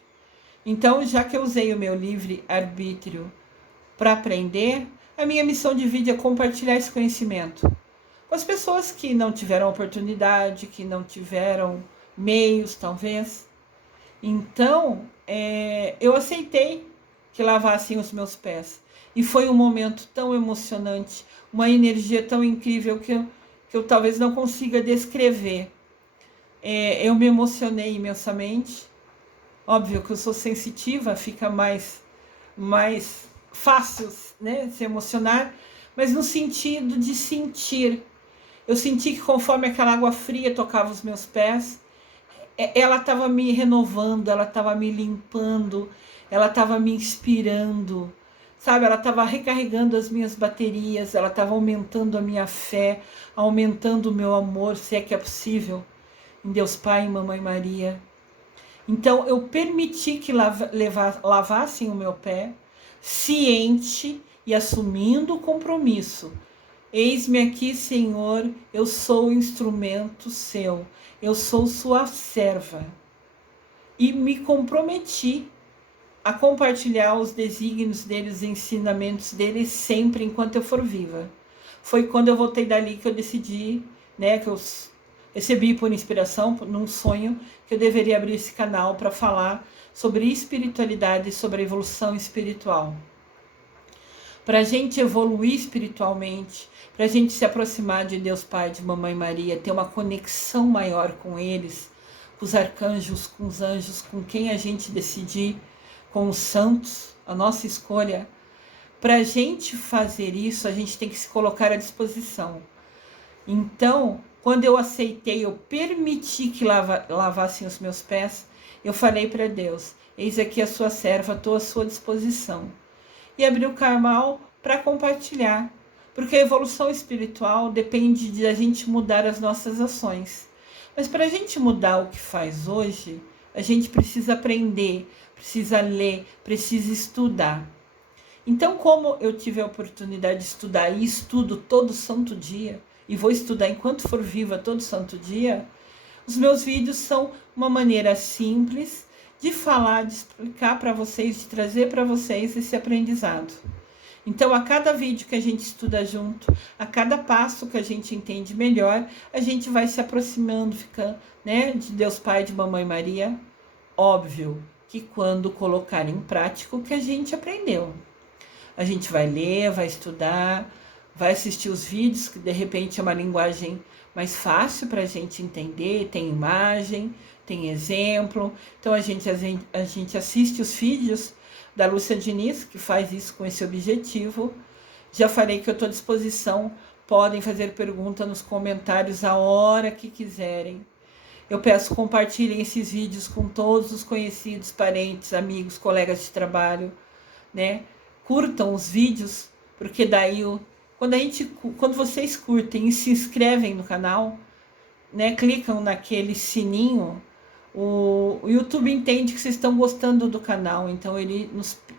Então, já que eu usei o meu livre-arbítrio para aprender, a minha missão de vida é compartilhar esse conhecimento com as pessoas que não tiveram oportunidade, que não tiveram meios, talvez. Então, eu aceitei que lavassem os meus pés. E foi um momento tão emocionante, uma energia tão incrível que eu talvez não consiga descrever. Eu me emocionei imensamente. Óbvio que eu sou sensitiva, fica mais fácil, né, se emocionar, mas no sentido de sentir. Eu senti que conforme aquela água fria tocava os meus pés, ela estava me renovando, ela estava me limpando, ela estava me inspirando, sabe? Ela estava recarregando as minhas baterias, ela estava aumentando a minha fé, aumentando o meu amor, se é que é possível, em Deus Pai e Mamãe Maria. Então eu permiti que lavassem o meu pé, ciente e assumindo o compromisso. Eis-me aqui, Senhor, eu sou instrumento seu, eu sou sua serva. E me comprometi a compartilhar os desígnios deles, os ensinamentos deles sempre enquanto eu for viva. Foi quando eu voltei dali que eu decidi, né, que eu recebi por inspiração, num sonho, que eu deveria abrir esse canal para falar sobre espiritualidade e sobre a evolução espiritual. Para a gente evoluir espiritualmente, para a gente se aproximar de Deus Pai, de Mamãe Maria, ter uma conexão maior com eles, com os arcanjos, com os anjos, com quem a gente decidir, com os santos, a nossa escolha. Para a gente fazer isso, a gente tem que se colocar à disposição. Então, quando eu aceitei, eu permiti que lavassem os meus pés, eu falei para Deus: eis aqui a sua serva, estou à sua disposição. E abri o canal para compartilhar, porque a evolução espiritual depende de a gente mudar as nossas ações. Mas para a gente mudar o que faz hoje, a gente precisa aprender, precisa ler, precisa estudar. Então, como eu tive a oportunidade de estudar e estudo todo santo dia, e vou estudar enquanto for viva todo santo dia, os meus vídeos são uma maneira simples de falar, de explicar para vocês, de trazer para vocês esse aprendizado. Então, a cada vídeo que a gente estuda junto, a cada passo que a gente entende melhor, a gente vai se aproximando, ficando, né, de Deus Pai, de Mamãe Maria. Óbvio que quando colocar em prática o que a gente aprendeu. A gente vai ler, vai estudar, vai assistir os vídeos, que de repente é uma linguagem mais fácil para a gente entender, tem imagem, tem exemplo. Então a gente assiste os vídeos da Lúcia Diniz, que faz isso com esse objetivo. Já falei que eu estou à disposição, podem fazer pergunta nos comentários a hora que quiserem. Eu peço compartilhem esses vídeos com todos os conhecidos, parentes, amigos, colegas de trabalho, né? Curtam os vídeos, porque daí quando vocês curtem e se inscrevem no canal, né, clicam naquele sininho, o YouTube entende que vocês estão gostando do canal, então ele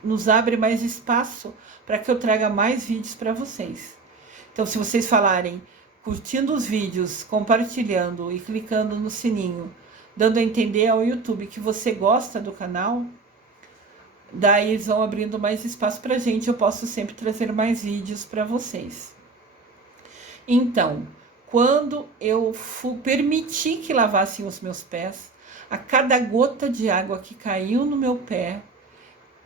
nos abre mais espaço para que eu traga mais vídeos para vocês. Então, se vocês falarem, curtindo os vídeos, compartilhando e clicando no sininho, dando a entender ao YouTube que você gosta do canal, daí eles vão abrindo mais espaço para a gente, eu posso sempre trazer mais vídeos para vocês. Então, quando eu permiti que lavassem os meus pés, a cada gota de água que caiu no meu pé,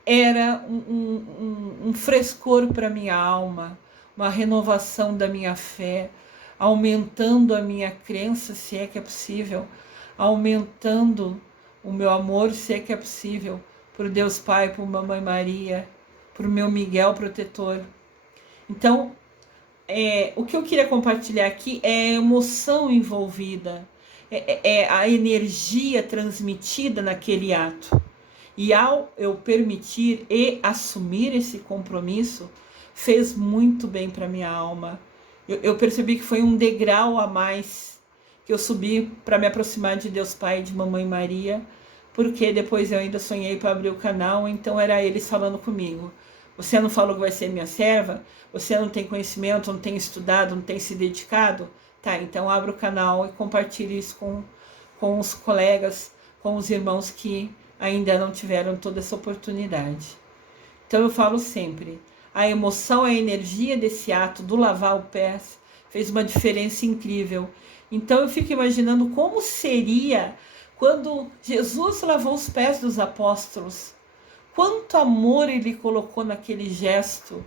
era um frescor para minha alma, uma renovação da minha fé, aumentando a minha crença, se é que é possível, aumentando o meu amor, se é que é possível, por Deus Pai, por Mamãe Maria, por meu Miguel protetor. Então, o que eu queria compartilhar aqui é a emoção envolvida, é a energia transmitida naquele ato. E ao eu permitir e assumir esse compromisso, fez muito bem para minha alma. Eu percebi que foi um degrau a mais que eu subi para me aproximar de Deus Pai e de Mamãe Maria, porque depois eu ainda sonhei para abrir o canal, então era eles falando comigo. Você não falou que vai ser minha serva? Você não tem conhecimento, não tem estudado, não tem se dedicado? Tá, então abra o canal e compartilhe isso com os colegas, com os irmãos que ainda não tiveram toda essa oportunidade. Então eu falo sempre, a emoção, a energia desse ato do lavar o pé fez uma diferença incrível. Então eu fico imaginando como seria quando Jesus lavou os pés dos apóstolos. Quanto amor ele colocou naquele gesto,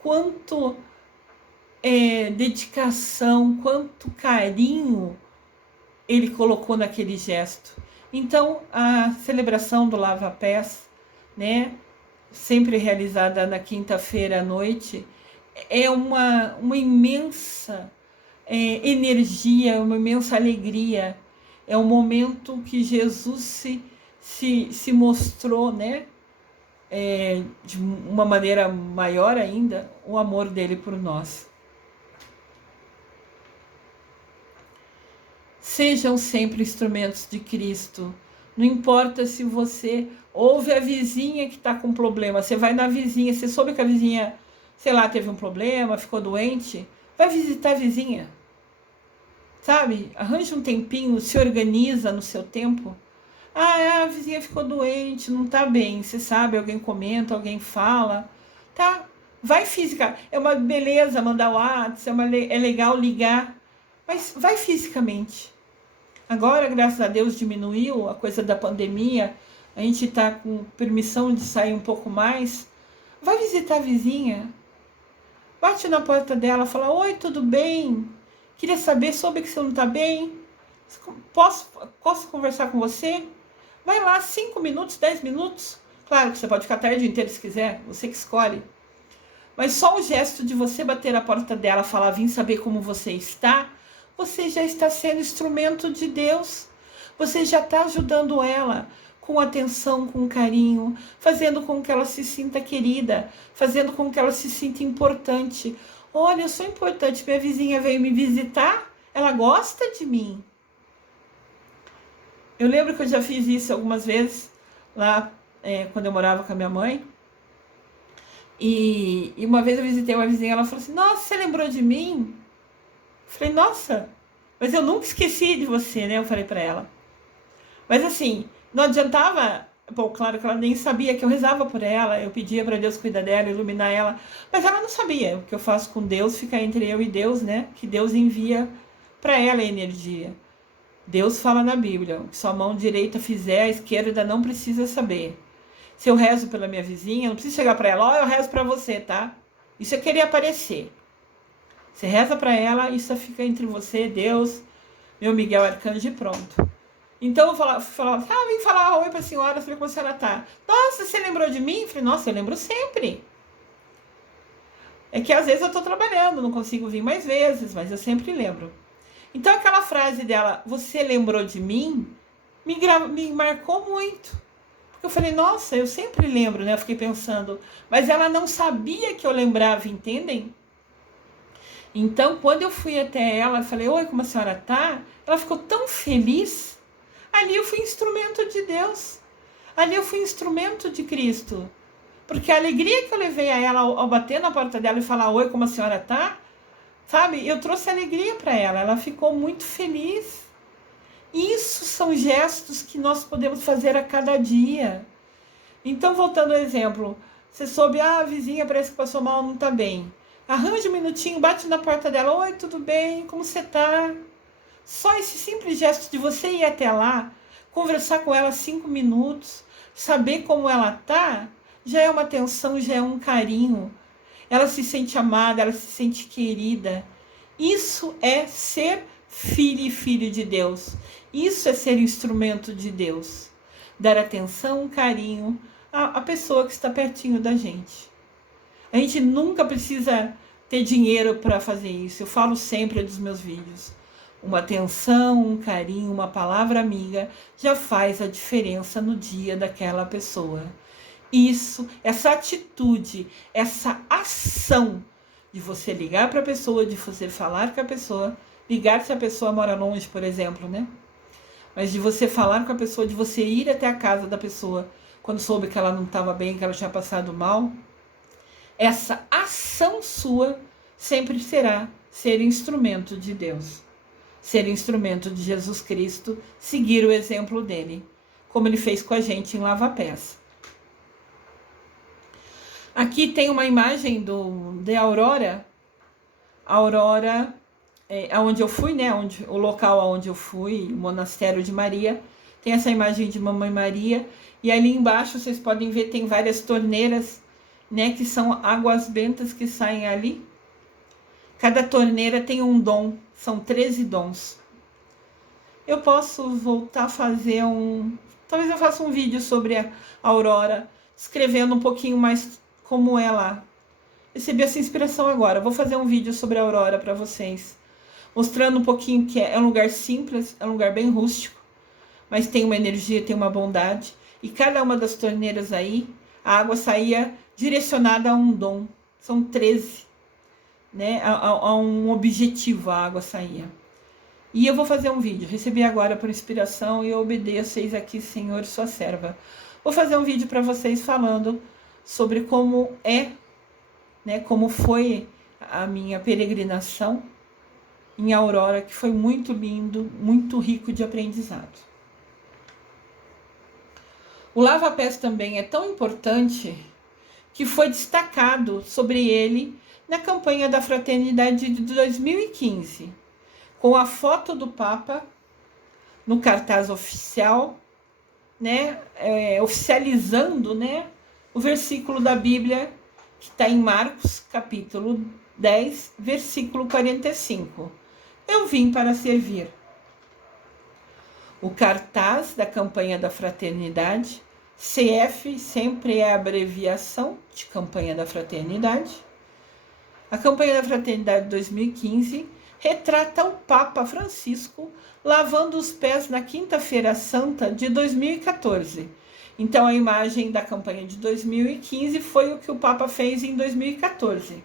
quanto dedicação, quanto carinho ele colocou naquele gesto. Então, a celebração do lava-pés, né, sempre realizada na quinta-feira à noite, é uma imensa energia, uma imensa alegria. É um momento que Jesus se mostrou, né, de uma maneira maior ainda, o amor dele por nós. Sejam sempre instrumentos de Cristo. Não importa se você ouve a vizinha que está com problema, você vai na vizinha, você soube que a vizinha, sei lá, teve um problema, ficou doente, vai visitar a vizinha. Sabe? Arranja um tempinho, se organiza no seu tempo. Ah, a vizinha ficou doente, não tá bem. Você sabe, alguém comenta, alguém fala. Tá? Vai física. É uma beleza mandar o WhatsApp, é legal ligar. Mas vai fisicamente. Agora, graças a Deus, diminuiu a coisa da pandemia. A gente tá com permissão de sair um pouco mais. Vai visitar a vizinha. Bate na porta dela, fala, oi, tudo bem? Queria saber, soube que você não tá bem? Posso conversar com você? Vai lá, 5 minutos, 10 minutos. Claro que você pode ficar a tarde inteira se quiser, você que escolhe. Mas só o gesto de você bater na porta dela, falar, vim saber como você está, você já está sendo instrumento de Deus. Você já está ajudando ela com atenção, com carinho, fazendo com que ela se sinta querida, fazendo com que ela se sinta importante. Olha, eu sou importante, minha vizinha veio me visitar, ela gosta de mim. Eu lembro que eu já fiz isso algumas vezes, lá quando eu morava com a minha mãe. E uma vez eu visitei uma vizinha, ela falou assim, nossa, você lembrou de mim? Eu falei, nossa, mas eu nunca esqueci de você, né? Eu falei pra ela. Mas assim, não adiantava Bom, claro que ela nem sabia que eu rezava por ela, eu pedia para Deus cuidar dela, iluminar ela, mas ela não sabia. O que eu faço com Deus fica entre eu e Deus, né? Que Deus envia para ela a energia. Deus fala na Bíblia: o que sua mão direita fizer, a esquerda não precisa saber. Se eu rezo pela minha vizinha, não preciso chegar para ela: ó, eu rezo para você, tá? Isso é querer aparecer. Você reza para ela, isso fica entre você, Deus, meu Miguel Arcanjo e pronto. Então eu falava, vim falar oi pra senhora, saber como a senhora tá. Nossa, você lembrou de mim? Eu falei, nossa, eu lembro sempre. É que às vezes eu tô trabalhando, não consigo vir mais vezes, mas eu sempre lembro. Então aquela frase dela, você lembrou de mim, me marcou muito. Porque eu falei, nossa, eu sempre lembro, né? Eu fiquei pensando, mas ela não sabia que eu lembrava, entendem? Então, quando eu fui até ela, eu falei, oi, como a senhora tá? Ela ficou tão feliz. Ali eu fui instrumento de Deus. Ali eu fui instrumento de Cristo. Porque a alegria que eu levei a ela ao bater na porta dela e falar, oi, como a senhora tá? Sabe? Eu trouxe alegria para ela. Ela ficou muito feliz. Isso são gestos que nós podemos fazer a cada dia. Então, voltando ao exemplo, você soube, a vizinha parece que passou mal, não tá bem. Arranja um minutinho, bate na porta dela, oi, tudo bem? Como você tá? Só esse simples gesto de você ir até lá, conversar com ela 5 minutos, saber como ela tá, já é uma atenção, já é um carinho. Ela se sente amada, ela se sente querida. Isso é ser filho e filho de Deus. Isso é ser instrumento de Deus. Dar atenção, carinho à pessoa que está pertinho da gente. A gente nunca precisa ter dinheiro para fazer isso. Eu falo sempre dos meus vídeos. Uma atenção, um carinho, uma palavra amiga já faz a diferença no dia daquela pessoa. Isso, essa atitude, essa ação de você ligar para a pessoa, de você falar com a pessoa, ligar se a pessoa mora longe, por exemplo, né? Mas de você falar com a pessoa, de você ir até a casa da pessoa quando soube que ela não estava bem, que ela tinha passado mal, essa ação sua sempre será ser instrumento de Deus. Ser instrumento de Jesus Cristo, seguir o exemplo dele, como ele fez com a gente em Lava Pés. Aqui tem uma imagem de Aurora. Aurora é onde eu fui, né? O local onde eu fui, o Monastério de Maria. Tem essa imagem de Mamãe Maria. E ali embaixo vocês podem ver, tem várias torneiras, né? Que são águas bentas que saem ali. Cada torneira tem um dom, são 13 dons. Eu posso voltar a fazer talvez eu faça um vídeo sobre a Aurora, escrevendo um pouquinho mais como ela. Recebi essa inspiração agora. Vou fazer um vídeo sobre a Aurora para vocês, mostrando um pouquinho que é um lugar simples, é um lugar bem rústico, mas tem uma energia, tem uma bondade. E cada uma das torneiras aí, a água saía direcionada a um dom. São 13. Né, a um objetivo a água saía. E eu vou fazer um vídeo, recebi agora por inspiração e eu obedeço, eis aqui, Senhor, sua serva. Vou fazer um vídeo para vocês falando sobre como né, como foi a minha peregrinação em Aurora, que foi muito lindo, muito rico de aprendizado. O Lava Pés também é tão importante que foi destacado sobre ele na campanha da Fraternidade de 2015, com a foto do Papa no cartaz oficial, né, oficializando, né, o versículo da Bíblia que está em Marcos, capítulo 10, versículo 45. Eu vim para servir. O cartaz da campanha da Fraternidade, CF sempre é a abreviação de Campanha da Fraternidade. A campanha da Fraternidade 2015 retrata o Papa Francisco lavando os pés na Quinta-feira Santa de 2014. Então, a imagem da campanha de 2015 foi o que o Papa fez em 2014.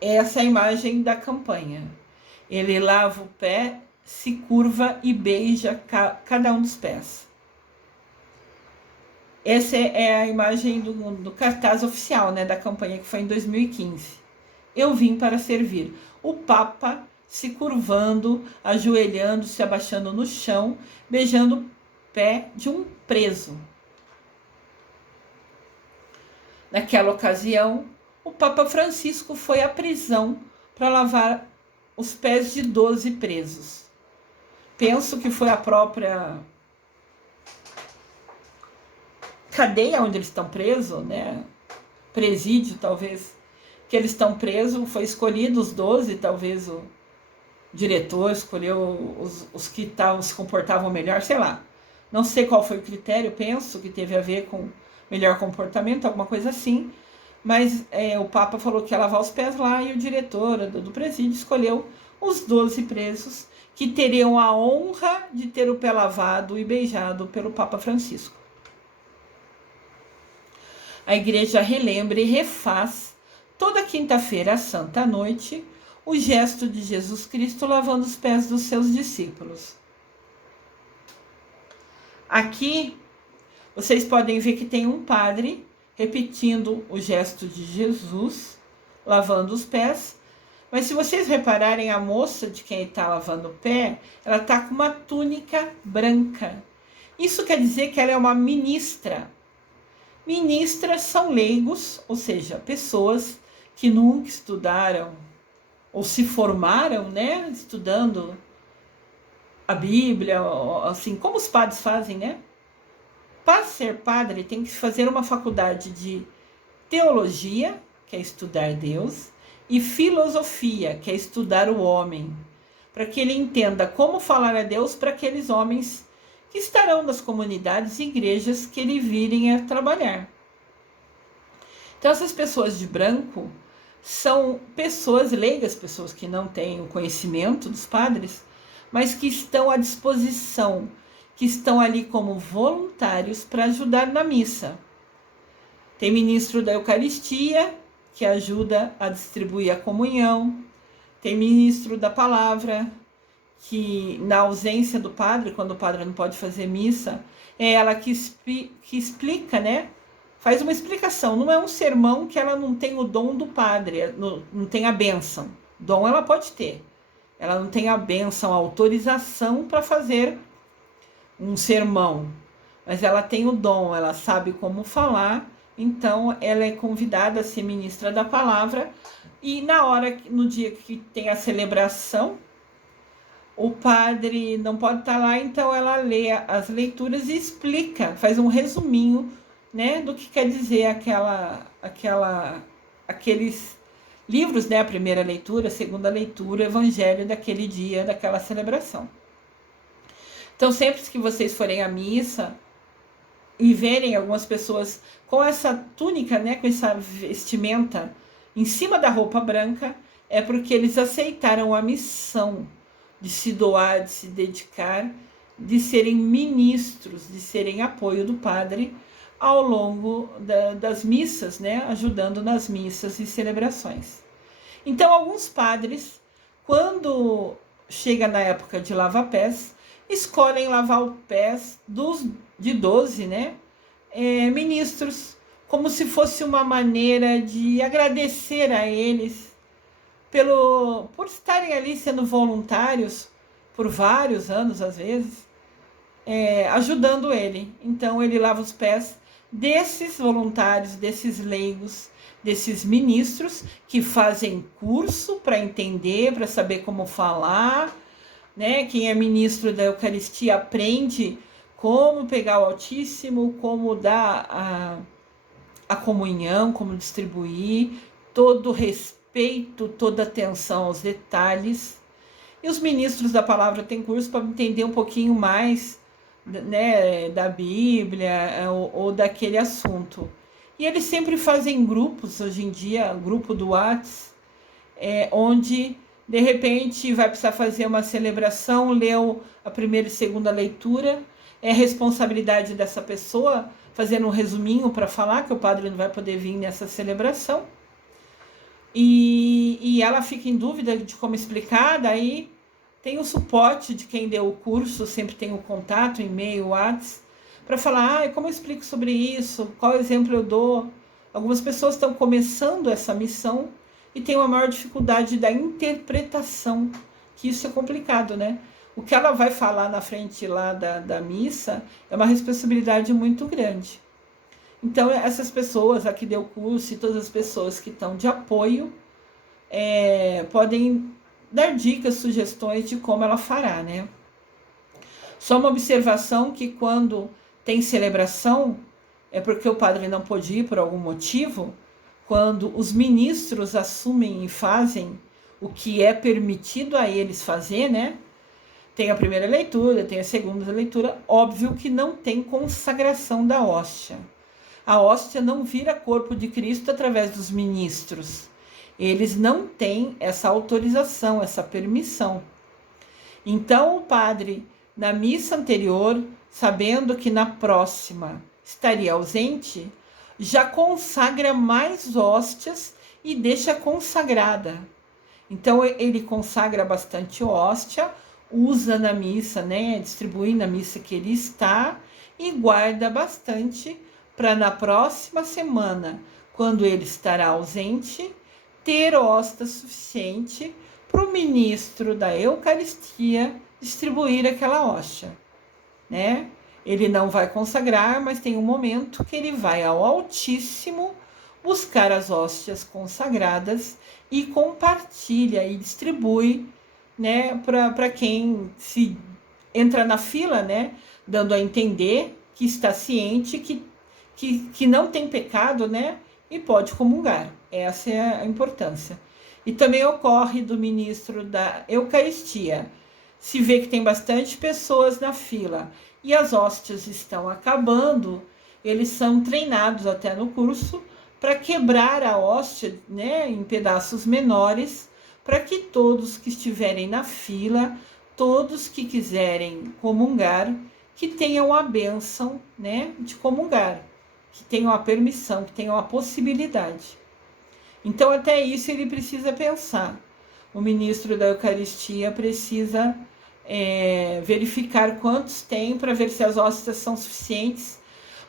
Essa é a imagem da campanha. Ele lava o pé, se curva e beija cada um dos pés. Essa é a imagem do cartaz oficial, né, da campanha que foi em 2015. Eu vim para servir. O Papa se curvando, ajoelhando, se abaixando no chão, beijando pé de um preso. Naquela ocasião, o Papa Francisco foi à prisão para lavar os pés de 12 presos. Penso que foi a própria cadeia onde eles estão presos, né? Presídio, talvez, que eles estão presos, foi escolhido os 12, talvez o diretor escolheu os que se comportavam melhor, sei lá. Não sei qual foi o critério, penso que teve a ver com melhor comportamento, alguma coisa assim, mas o Papa falou que ia lavar os pés lá e o diretor do presídio escolheu os 12 presos que teriam a honra de ter o pé lavado e beijado pelo Papa Francisco. A igreja relembra e refaz toda quinta-feira à Santa Noite o gesto de Jesus Cristo lavando os pés dos seus discípulos. Aqui vocês podem ver que tem um padre repetindo o gesto de Jesus lavando os pés, mas se vocês repararem, a moça de quem está lavando o pé, ela está com uma túnica branca. Isso quer dizer que ela é uma ministra. Ministras são leigos, ou seja, pessoas que nunca estudaram ou se formaram, né, estudando a Bíblia, assim, como os padres fazem, né? Para ser padre, tem que fazer uma faculdade de teologia, que é estudar Deus, e filosofia, que é estudar o homem, para que ele entenda como falar a Deus para aqueles homens que estarão nas comunidades e igrejas que ele virem a trabalhar. Então, essas pessoas de branco são pessoas leigas, pessoas que não têm o conhecimento dos padres, mas que estão à disposição, que estão ali como voluntários para ajudar na missa. Tem ministro da Eucaristia, que ajuda a distribuir a comunhão. Tem ministro da Palavra, que na ausência do padre, quando o padre não pode fazer missa, é ela que explica, né? Faz uma explicação. Não é um sermão que ela não tem o dom do padre, não tem a bênção. Dom ela pode ter. Ela não tem a bênção, a autorização para fazer um sermão, mas ela tem o dom, ela sabe como falar, então ela é convidada a ser ministra da palavra, e no dia que tem a celebração, o padre não pode estar lá, então ela lê as leituras e explica, faz um resuminho, né, do que quer dizer aqueles livros, né, a primeira leitura, a segunda leitura, o evangelho daquele dia, daquela celebração. Então, sempre que vocês forem à missa e verem algumas pessoas com essa túnica, né, com essa vestimenta em cima da roupa branca, é porque eles aceitaram a missão de se doar, de se dedicar, de serem ministros, de serem apoio do padre ao longo das missas, né, ajudando nas missas e celebrações. Então, alguns padres, quando chega na época de lava-pés, escolhem lavar os pés de 12, né, ministros, como se fosse uma maneira de agradecer a eles por estarem ali sendo voluntários por vários anos, às vezes, ajudando ele. Então, ele lava os pés desses voluntários, desses leigos, desses ministros que fazem curso para entender, para saber como falar, né? Quem é ministro da Eucaristia aprende como pegar o Altíssimo, como dar a comunhão, como distribuir, todo respeito, toda atenção aos detalhes. E os ministros da palavra têm curso para entender um pouquinho mais, né, da Bíblia ou daquele assunto. E eles sempre fazem grupos, hoje em dia, grupo do WhatsApp, onde de repente vai precisar fazer uma celebração, leu a primeira e segunda leitura, é responsabilidade dessa pessoa fazendo um resuminho para falar que o padre não vai poder vir nessa celebração. E ela fica em dúvida de como explicar, daí tem o suporte de quem deu o curso, sempre tem o contato, e-mail, WhatsApp, para falar, como eu explico sobre isso, qual exemplo eu dou. Algumas pessoas estão começando essa missão e tem uma maior dificuldade da interpretação, que isso é complicado, né? o que ela vai falar na frente lá da missa é uma responsabilidade muito grande. Então, essas pessoas, aqui deu curso e todas as pessoas que estão de apoio, podem dar dicas, sugestões de como ela fará, né? Só uma observação que quando tem celebração, é porque o padre não pôde ir por algum motivo, quando os ministros assumem e fazem o que é permitido a eles fazer, né? Tem a primeira leitura, tem a segunda leitura, óbvio que não tem consagração da hóstia. A hóstia não vira corpo de Cristo através dos ministros. Eles não têm essa autorização, essa permissão. Então o padre, na missa anterior, sabendo que na próxima estaria ausente, já consagra mais hóstias e deixa consagrada. Então ele consagra bastante hóstia, usa na missa, né, distribui na missa que ele está e guarda bastante para na próxima semana, quando ele estará ausente, ter hóstia suficiente para o ministro da Eucaristia distribuir aquela hóstia, né? Ele não vai consagrar, mas tem um momento que ele vai ao Altíssimo buscar as hóstias consagradas e compartilha e distribui, né, para quem se entra na fila, né, dando a entender que está ciente que não tem pecado, né, e pode comungar. Essa é a importância. E também ocorre do ministro da Eucaristia. Se vê que tem bastante pessoas na fila e as hóstias estão acabando, eles são treinados até no curso para quebrar a hóstia, né, em pedaços menores, para que todos que estiverem na fila, todos que quiserem comungar, que tenham a bênção, né, de comungar, que tenham a permissão, que tenham a possibilidade. Então, até isso ele precisa pensar. O ministro da Eucaristia precisa verificar quantos tem para ver se as hóstias são suficientes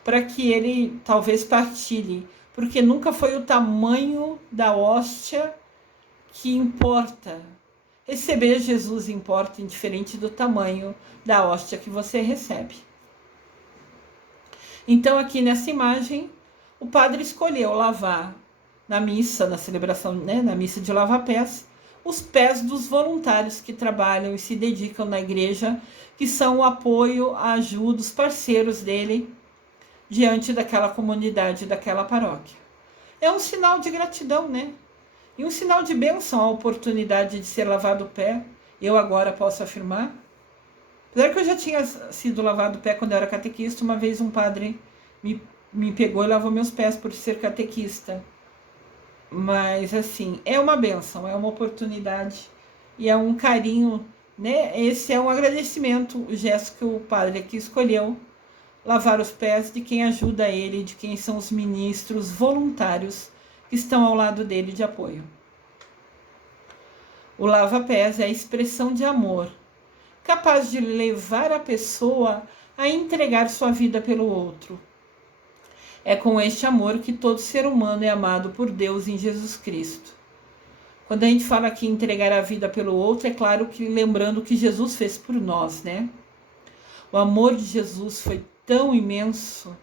para que ele talvez partilhe, porque nunca foi o tamanho da hóstia que importa. Receber Jesus importa, indiferente do tamanho da hóstia que você recebe. Então, aqui nessa imagem, o padre escolheu lavar na missa, na celebração, né, na missa de lava-pés, os pés dos voluntários que trabalham e se dedicam na igreja, que são o apoio, a ajuda, os parceiros dele diante daquela comunidade, daquela paróquia. É um sinal de gratidão, né? E um sinal de bênção a oportunidade de ser lavado o pé. Eu agora posso afirmar. Apesar que eu já tinha sido lavado o pé quando eu era catequista, uma vez um padre me pegou e lavou meus pés por ser catequista. Mas, assim, é uma bênção, é uma oportunidade e é um carinho, né? Esse é um agradecimento, o gesto que o padre aqui escolheu, lavar os pés de quem ajuda ele, de quem são os ministros voluntários que estão ao lado dele de apoio. O lava-pés é a expressão de amor, capaz de levar a pessoa a entregar sua vida pelo outro. É com este amor que todo ser humano é amado por Deus em Jesus Cristo. Quando a gente fala que entregar a vida pelo outro, é claro que lembrando o que Jesus fez por nós, né? O amor de Jesus foi tão imenso,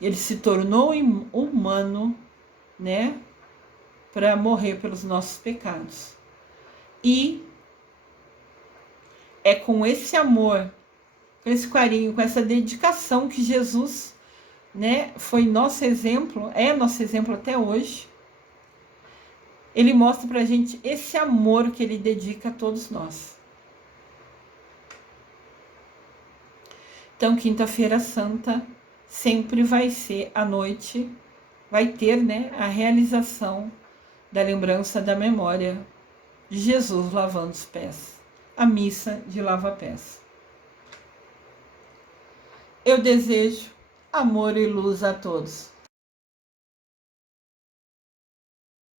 ele se tornou humano, né? Para morrer pelos nossos pecados. E é com esse amor, com esse carinho, com essa dedicação que Jesus, né, foi nosso exemplo, é nosso exemplo até hoje. Ele mostra pra gente esse amor que ele dedica a todos nós. Então, Quinta-feira Santa sempre vai ser à noite, vai ter, né, a realização da lembrança da memória de Jesus lavando os pés, a missa de lava-pés. Eu desejo amor e luz a todos.